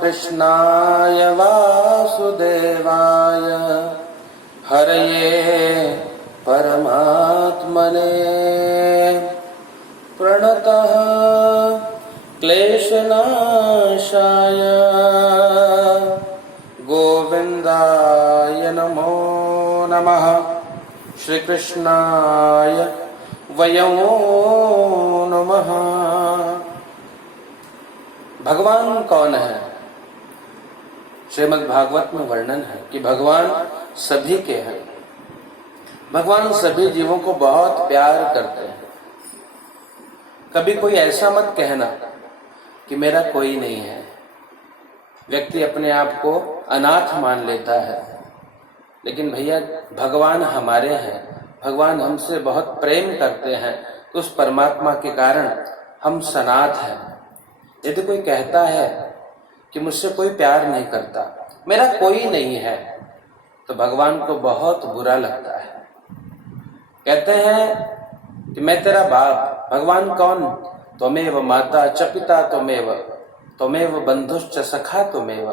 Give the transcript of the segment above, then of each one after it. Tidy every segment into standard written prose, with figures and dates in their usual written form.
कृष्णाय वासुदेवाय हरये परमात्मने प्रणतः क्लेशनाशाय गोविन्दाय नमो नमः। श्री कृष्णाय वयं नमः। भगवान कौन है? श्रीमद् भागवत में वर्णन है कि भगवान सभी के हैं। भगवान सभी जीवों को बहुत प्यार करते हैं। कभी कोई ऐसा मत कहना कि मेरा कोई नहीं है। व्यक्ति अपने आप को अनाथ मान लेता है, लेकिन भैया भगवान हमारे हैं। भगवान हमसे बहुत प्रेम करते हैं, तो उस परमात्मा के कारण हम सनाथ हैं। यदि कोई कहता है कि मुझसे कोई प्यार नहीं करता, मेरा कोई नहीं है, तो भगवान को बहुत बुरा लगता है। कहते हैं कि मैं तेरा बाप। भगवान कौन? त्वमेव माता च पिता त्वमेव, त्वमेव बंधुश्च सखा त्वमेव,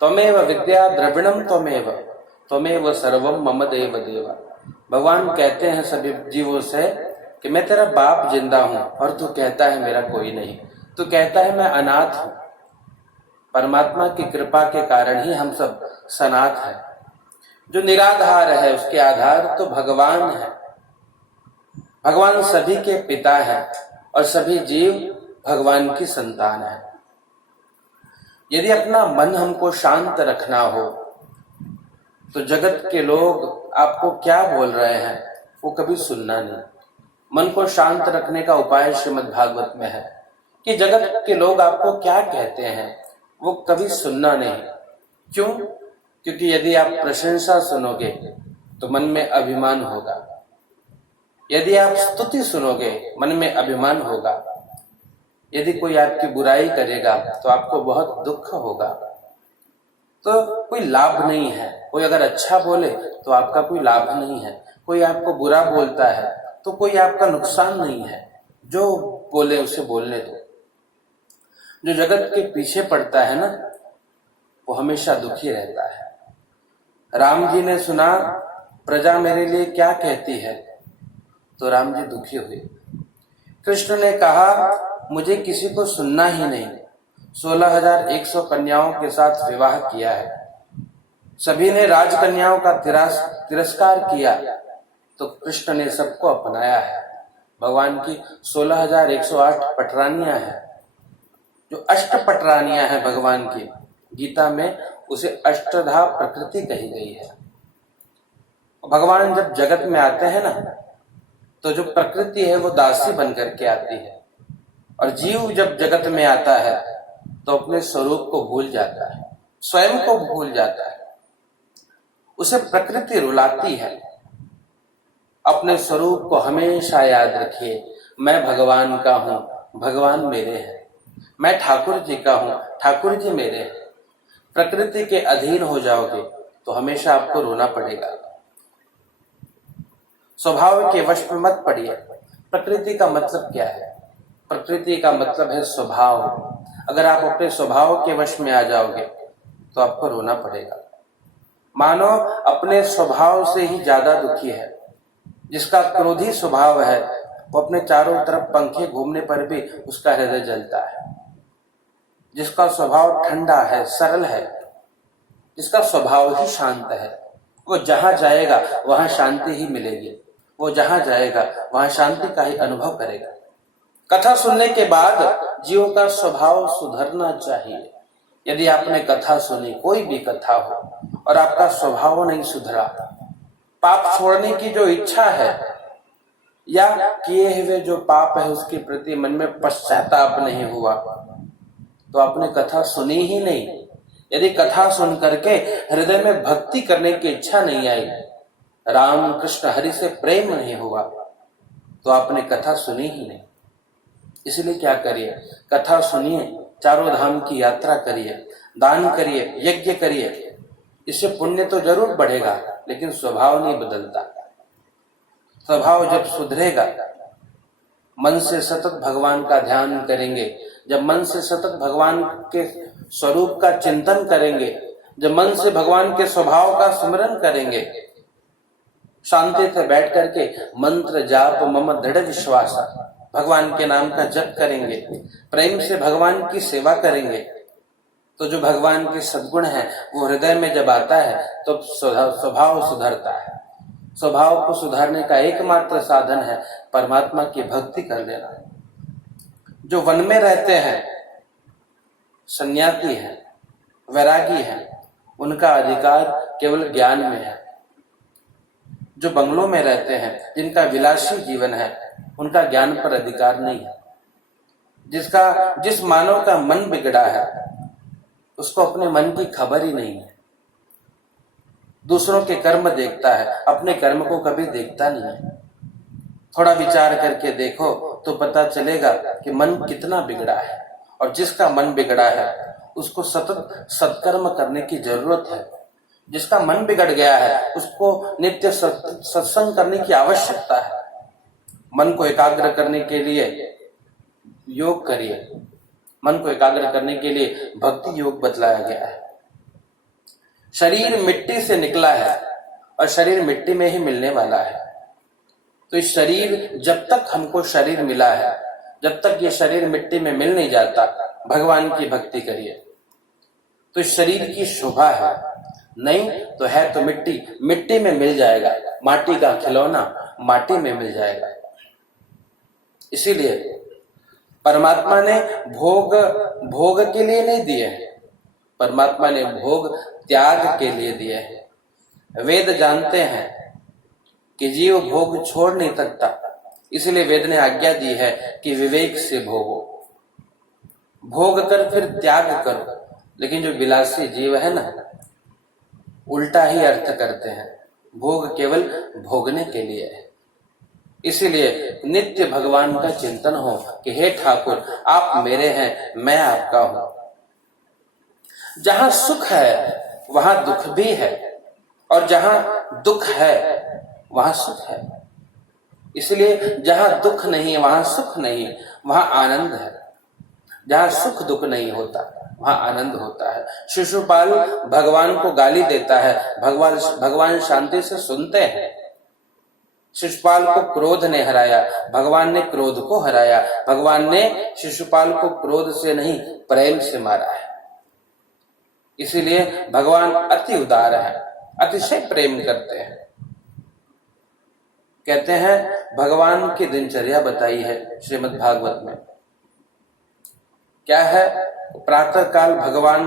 त्वमेव विद्या द्रविणम त्वमेव, त्वमेव सर्वम मम देव देव। भगवान कहते हैं सभी जीवों से कि मैं तेरा बाप जिंदा हूं, और तू कहता है मेरा कोई नहीं। तू कहता है मैं अनाथ हूं। परमात्मा की कृपा के कारण ही हम सब सनाथ हैं। जो निराधार है उसके आधार तो भगवान है। भगवान सभी के पिता है और सभी जीव भगवान की संतान है। यदि अपना मन हमको शांत रखना हो, तो जगत के लोग आपको क्या बोल रहे हैं वो कभी सुनना नहीं। मन को शांत रखने का उपाय श्रीमद् भागवत में है कि जगत के लोग आपको क्या कहते हैं वो कभी सुनना नहीं। क्यों? क्योंकि यदि आप प्रशंसा सुनोगे तो मन में अभिमान होगा। यदि आप स्तुति सुनोगे मन में अभिमान होगा। यदि कोई आपकी बुराई करेगा तो आपको बहुत दुख होगा। तो कोई लाभ नहीं है। कोई अगर अच्छा बोले तो आपका कोई लाभ नहीं है। कोई आपको बुरा बोलता है तो कोई आपका नुकसान नहीं है। जो बोले उसे बोलने दो। जो जगत के पीछे पड़ता है ना, वो हमेशा दुखी रहता है। राम जी ने सुना प्रजा मेरे लिए क्या कहती है, तो राम जी दुखी हुए। कृष्ण ने कहा मुझे किसी को सुनना ही नहीं। 16,100 कन्याओं के साथ विवाह किया है। सभी ने राजकन्याओं का तिरस्कार किया, तो कृष्ण ने सबको अपनाया है। भगवान की 16,108 पटरानियां हैं। जो अष्ट पटरानियां हैं भगवान की, गीता में उसे अष्टधा प्रकृति कही गई है। भगवान जब जगत में आते हैं ना, तो जो प्रकृति है वो दासी बन करके आती है, और जीव जब जगत में आता है तो अपने स्वरूप को भूल जाता है, स्वयं को भूल जाता है। उसे प्रकृति रुलाती है। अपने स्वरूप को हमेशा याद रखिए। मैं भगवान का हूं, भगवान मेरे हैं। मैं ठाकुर जी का हूं, ठाकुर जी मेरे हैं। प्रकृति के अधीन हो जाओगे तो हमेशा आपको रोना पड़ेगा। स्वभाव के वश में मत पड़िए। प्रकृति का मतलब क्या है? प्रकृति का मतलब है स्वभाव। अगर आप अपने स्वभाव के वश में आ जाओगे तो आपको रोना पड़ेगा। मानो अपने स्वभाव से ही ज्यादा दुखी है। जिसका क्रोधी स्वभाव है वो अपने चारों तरफ पंखे घूमने पर भी उसका हृदय जलता है। जिसका स्वभाव ठंडा है, सरल है, जिसका स्वभाव ही शांत है, वो जहां जाएगा वहां शांति ही मिलेगी। वो जहां जाएगा वहां शांति का ही अनुभव करेगा। कथा सुनने के बाद जीवों का स्वभाव सुधरना चाहिए। यदि आपने कथा सुनी, कोई भी कथा हो, और आपका स्वभाव नहीं सुधरा, पाप छोड़ने की जो इच्छा है या किए हुए जो पाप है उसके प्रति मन में पश्चाताप नहीं हुआ, तो आपने कथा सुनी ही नहीं। यदि कथा सुन करके हृदय में भक्ति करने की इच्छा नहीं आई, राम कृष्ण हरि से प्रेम नहीं हुआ, तो आपने कथा सुनी ही नहीं। इसलिए क्या करिए, कथा सुनिए, चारों धाम की यात्रा करिए, दान करिए, यज्ञ करिए। इससे पुण्य तो जरूर बढ़ेगा, लेकिन स्वभाव नहीं बदलता। स्वभाव जब सुधरेगा, मन से सतत भगवान का ध्यान करेंगे, जब मन से सतत भगवान के स्वरूप का चिंतन करेंगे, जब मन से भगवान के स्वभाव का स्मरण करेंगे, शांति से बैठ करके मंत्र जाप मम दृढ़ विश्वास, भगवान के नाम का जप करेंगे, प्रेम से भगवान की सेवा करेंगे, तो जो भगवान के सद्गुण है वो हृदय में जब आता है तो स्वभाव सुधरता है। स्वभाव को सुधारने का एकमात्र साधन है परमात्मा की भक्ति कर लेना। जो वन में रहते हैं, सन्यासी है, वैरागी है, उनका अधिकार केवल ज्ञान में है। जो बंगलों में रहते हैं, जिनका विलासी जीवन है, उनका ज्ञान पर अधिकार नहीं है। जिस मानव का मन बिगड़ा है उसको अपने मन की खबर ही नहीं है। दूसरों के कर्म देखता है, अपने कर्म को कभी देखता नहीं है। थोड़ा विचार करके देखो तो पता चलेगा कि मन कितना बिगड़ा है, और जिसका मन बिगड़ा है उसको सतत सत्कर्म करने की जरूरत है। जिसका मन बिगड़ गया है उसको नित्य सत्संग करने की आवश्यकता है। मन को एकाग्र करने के लिए योग करिए, मन को एकाग्र करने के लिए भक्ति योग बतलाया गया है। शरीर मिट्टी से निकला है और शरीर मिट्टी में ही मिलने वाला है। तो इस शरीर, जब तक हमको शरीर मिला है, जब तक ये शरीर मिट्टी में मिल नहीं जाता, भगवान की भक्ति करिए। तो इस शरीर की शोभा है, नहीं तो है तो मिट्टी में मिल जाएगा। माटी का खिलौना माटी में मिल जाएगा। इसीलिए परमात्मा ने भोग के लिए नहीं दिए, परमात्मा ने भोग त्याग के लिए दिए हैं। वेद जानते हैं कि जीव भोग छोड़ नहीं सकता, इसलिए वेद ने आज्ञा दी है कि विवेक से भोगो, भोग कर फिर त्याग करो। लेकिन जो विलासी जीव है ना, उल्टा ही अर्थ करते हैं। भोग केवल भोगने के लिए है। इसीलिए नित्य भगवान का चिंतन हो कि हे ठाकुर, आप मेरे हैं, मैं आपका हूं। जहां सुख है वहां दुख भी है, और जहां दुख है वहां सुख है। इसलिए जहां दुख नहीं वहां सुख नहीं, वहां आनंद है। जहां सुख दुख नहीं होता वहां आनंद होता है। शिशुपाल भगवान को गाली देता है, भगवान शांति से सुनते हैं। शिशुपाल को क्रोध ने हराया, भगवान ने क्रोध को हराया। भगवान ने शिशुपाल को क्रोध से नहीं, प्रेम से मारा है। इसीलिए भगवान अति उदार है, अतिशय प्रेम करते हैं। कहते हैं भगवान की दिनचर्या बताई है श्रीमद् भागवत में। क्या है? प्रातः काल भगवान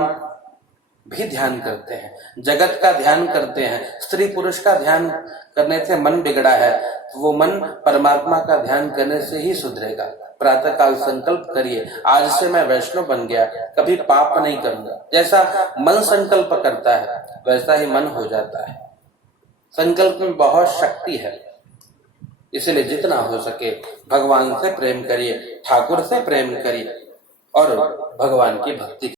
भी ध्यान करते हैं, जगत का ध्यान करते हैं। स्त्री पुरुष का ध्यान करने से मन बिगड़ा है, तो वो मन परमात्मा का ध्यान करने से ही सुधरेगा। प्रातः काल संकल्प करिए, आज से मैं वैष्णव बन गया, कभी पाप नहीं करूंगा। जैसा मन संकल्प करता है वैसा ही मन हो जाता है। संकल्प में बहुत शक्ति है। इसलिए जितना हो सके भगवान से प्रेम करिए, ठाकुर से प्रेम करिए और भगवान की भक्ति